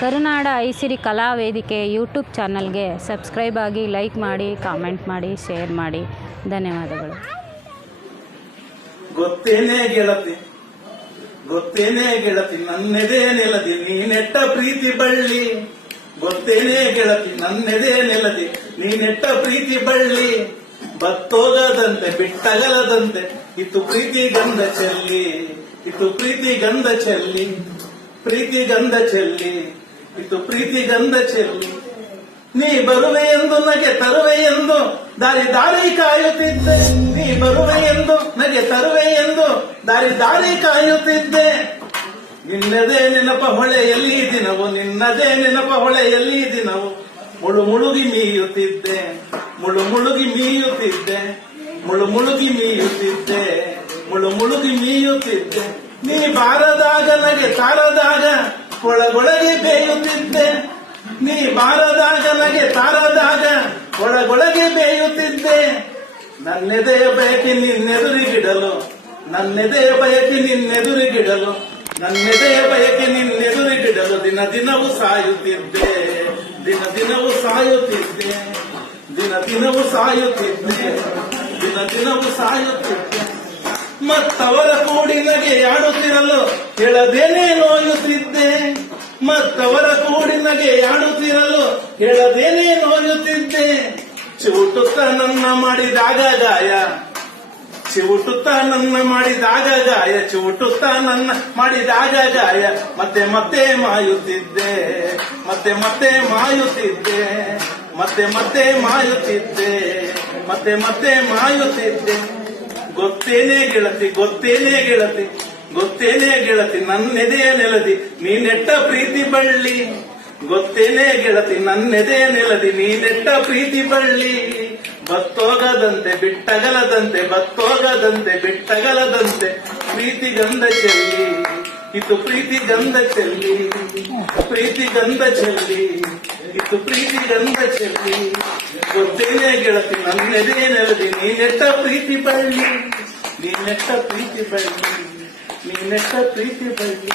ಕರುನಾಡ ಐಸಿರಿ ಕಲಾ ವೇದಿಕೆ ಯೂಟ್ಯೂಬ್ ಚಾನಲ್ಗೆ ಸಬ್ಸ್ಕ್ರೈಬ್ ಆಗಿ, ಲೈಕ್ ಮಾಡಿ, ಕಾಮೆಂಟ್ ಮಾಡಿ, ಶೇರ್ ಮಾಡಿ. ಧನ್ಯವಾದಗಳು. ಗೊತ್ತೇನೆ ಗೆಳತಿ, ಗೊತ್ತೇನೆ ಗೆಳತಿ, ನನ್ನೆದೆ ನೆಲದಿ ನೀನೆಟ್ಟ ಪ್ರೀತಿ ಬಳ್ಳಿ. ಗೊತ್ತೇನೆ ಗೆಳತಿ, ನನ್ನೆದೆ ನೆಲದಿ ನೀನೆಟ್ಟ ಪ್ರೀತಿ ಬಳ್ಳಿ. ಬತ್ತೋಗದಂತೆ ಬಿಟ್ಟಗಲದಂತೆ ಇತ್ತು ಪ್ರೀತಿ ಗಂಧ ಚೆಲ್ಲಿ, ಇತ್ತು ಪ್ರೀತಿ ಗಂಧ ಚೆಲ್ಲಿ, ಪ್ರೀತಿ ಗಂಧ ಚೆಲ್ಲಿ, ಇತ್ತು ಪ್ರೀತಿ ಗಂಧ ಚೆಲ್ಲಿ. ನೀ ಬರುವೆ ಎಂದು ನಗೆ ತರುವೆ ಎಂದು ದಾರಿ ದಾರಿ ಕಾಯುತ್ತಿದ್ದೆ. ನೀ ಬರುವೆ ಎಂದು ನಗೆ ತರುವೆ ಎಂದು ದಾರಿ ದಾರಿ ಕಾಯುತ್ತಿದ್ದೆ. ನಿನ್ನದೇ ನೆನಪ ಹೊಳೆಯಲ್ಲಿ ದಿನವು, ನಿನ್ನದೇ ನೆನಪ ಹೊಳೆಯಲ್ಲಿ ದಿನವು. ಮುಳು ಮುಳುಗಿ ಮೀಯುತ್ತಿದ್ದೆ, ಮುಳು ಮುಳುಗಿ ಮೀಯುತ್ತಿದ್ದೆ, ಮುಳು ಮುಳುಗಿ ಮೀಯುತ್ತಿದ್ದೆ, ಮುಳು ಮುಳುಗಿ ಮೀಯುತ್ತಿದ್ದೆ. ನೀ ಬಾರದಾಗ ನಗೆ ತಾರದಾಗ ಒಳಗೊಳಗೆ ಬೇಯುತ್ತಿದ್ದೆ. ನೀ ಬಾರದಾಗ ನಗೆ ತಾರದಾಗ ಒಳಗೊಳಗೆ ಬೇಯುತ್ತಿದ್ದೆ. ನನ್ನೆದೆಯ ಬಯಕೆ ನಿನ್ನೆದುರಿಗಿಡಲು, ನನ್ನೆದೆಯ ಬಯಕೆ ನಿನ್ನೆದುರಿಗಿಡಲು, ನನ್ನೆದೆಯ ಬಯಕೆ ನಿನ್ನೆದುರಿಗಿಡಲು ದಿನ ದಿನವೂ ಸಾಯುತ್ತಿದ್ದೆ, ದಿನ ದಿನವೂ ಸಾಯುತ್ತಿದ್ದೆ, ದಿನ ದಿನವೂ ಸಾಯುತ್ತಿದ್ದೆ, ದಿನ ದಿನವೂ ಸಾಯುತ್ತಿದ್ದೆ. ಮತ್ತವರ ಕೂಡಿನಗೆ ಆಡುತ್ತಿರಲು ಹೇಳದೇನೆ ನೋಯುತ್ತಿದ್ದೆ. ಮತ್ತವರ ಕೂಡಿನಗೆ ಆಡುತ್ತಿರಲು ಹೇಳದೇನೆ ನೋಯುತ್ತಿದ್ದೆ. ಚಿವುಟುತ್ತ ನನ್ನ ಮಾಡಿದಾಗ ಗಾಯ, ಚಿವುಟುತ್ತ ನನ್ನ ಮಾಡಿದಾಗ ಗಾಯ, ಚಿವುಟುತ್ತ ನನ್ನ ಮಾಡಿದಾಗ ಗಾಯ. ಮತ್ತೆ ಮತ್ತೆ ಮಾಯುತ್ತಿದ್ದೆ, ಮತ್ತೆ ಮತ್ತೆ ಮಾಯುತ್ತಿದ್ದೆ, ಮತ್ತೆ ಮತ್ತೆ ಮಾಯುತ್ತಿದ್ದೆ, ಮತ್ತೆ ಮತ್ತೆ ಮಾಯುತ್ತಿದ್ದೆ. ಗೊತ್ತೇನೆ ಗೆಳತಿ, ಗೊತ್ತೇನೆ ಗೆಳತಿ, ಗೊತ್ತೇನೆ ಗೆಳತಿ, ನನ್ನೆದೆಯ ನೆಲದಿ ನೀನೆಟ್ಟ ಪ್ರೀತಿ ಬಳ್ಳಿ. ಗೊತ್ತೇನೆ ಗೆಳತಿ, ನನ್ನೆದೆಯ ನೆಲದಿ ನೀನೆಟ್ಟ ಪ್ರೀತಿ ಬಳ್ಳಿ. ಬತ್ತೋಗದಂತೆ ಬಿಟ್ಟಗಲದಂತೆ, ಬತ್ತೋಗದಂತೆ ಬಿಟ್ಟಗಲದಂತೆ ಪ್ರೀತಿ ಗಂಧ ಚೆಲ್ಲಿ, ಇದು ಪ್ರೀತಿ ಗಂಧ ಚೆಲ್ಲಿ, ಪ್ರೀತಿ ಗಂಧ ಚೆಲ್ಲಿ, ಇದು ಪ್ರೀತಿ ಗಂಧ ಚೆಲ್ಲಿ. ಗೊತ್ತೇನೆ ಗೆಳತಿ, ನನ್ನೆದೆಯ ನೆಲದಿ ನೀನೆಟ್ಟ ಪ್ರೀತಿ ಬಳ್ಳಿ, ನೀನೆಟ್ಟ ಪ್ರೀತಿ ಬಳ್ಳಿ, ನೀನೆಟ್ಟ ಪ್ರೀತಿ ಬಳ್ಳಿ.